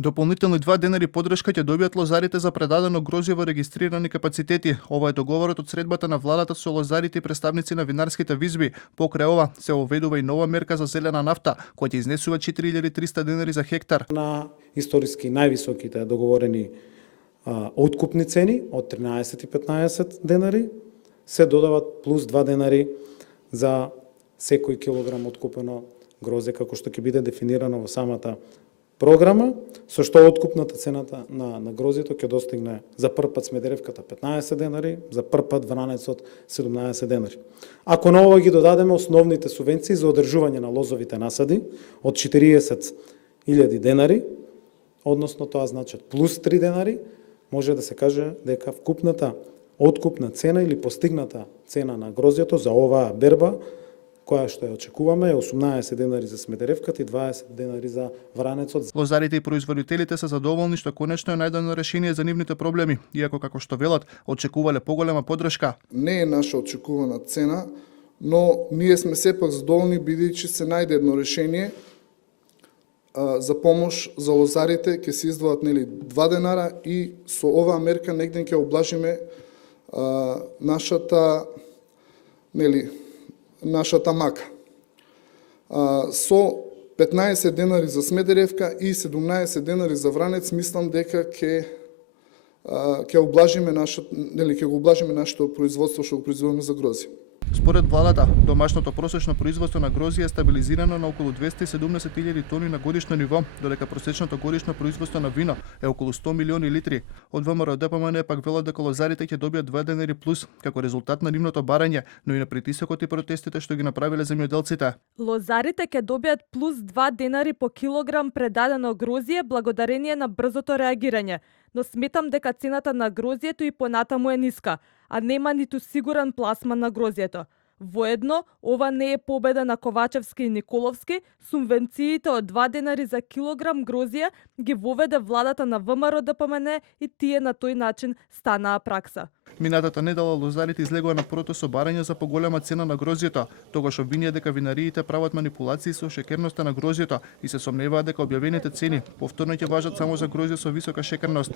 Дополнителни 2 денари поддршка ќе добијат лозарите за предадено грозје во регистрирани капацитети. Ова е договорот од средбата на владата со лозарите и представници на винарските визби. Покрај ова се оведува и нова мерка за зелена нафта, која ќе изнесува 4300 денари за хектар. На историски највисоките договорени откупни цени од 13 и 15 денари се додават плюс 2 денари за секој килограм откупено грозје, како што ќе биде дефинирано во самата програма, со што откупната цената на грозјето ќе достигне за прв пат Смедеревката 15 денари, за прв пат Вранецот 17 денари. Ако на ова ги додадеме основните субвенции за одржување на лозовите насади од 40.000 денари, односно тоа значат плюс 3 денари, може да се каже дека вкупната откупна цена или постигната цена на грозјето за оваа берба, која што ја очекуваме, е 18 денари за Смедеревката и 20 денари за Вранецот. Лозарите и производителите се задоволни што конечно е најдено решение за нивните проблеми, иако како што велат, очекувале поголема поддршка. Не е наша очекувана цена, но ние сме сепак задоволни бидејќи се најде едно решение за помош за лозарите, ќе се издвојат 2 денара и со оваа мерка негде ќе облажиме нашата мака. Со 15 денари за Смедеревка и 17 денари за Вранец, мислам дека ќе облажиме нашето производство што го производиме за грозје. Според владата, домашното просечно производство на грозје е стабилизирано на околу 270.000 тони на годишно ниво, додека просечното годишно производство на вино е околу 100 милиони литри. Од ВМРО ДПМН пак велат дека лозарите ќе добијат 2 денари плюс како резултат на нивното барање, но и на притисокот и протестите што ги направиле земјоделците. Лозарите ќе добијат плюс 2 денари по килограм предадено грозје благодарение на брзото реагирање, но сметам дека цената на грозјето и понатаму е ниска, а нема ниту сигурен пласман на грозјето. Воедно, ова не е победа на Ковачевски и Николовски, субвенциите од 2 денари за килограм грозје ги воведе владата на ВМРО ДПМН и тие на тој начин станаа пракса. Минатата недела лозарите излегува на прото со барање за поголема цена на грозјето, тогаш обвинија дека винариите прават манипулации со шекерноста на грозјето и се сомневаат дека објавените цени повторно ќе важат само за грозје со висока шекерност.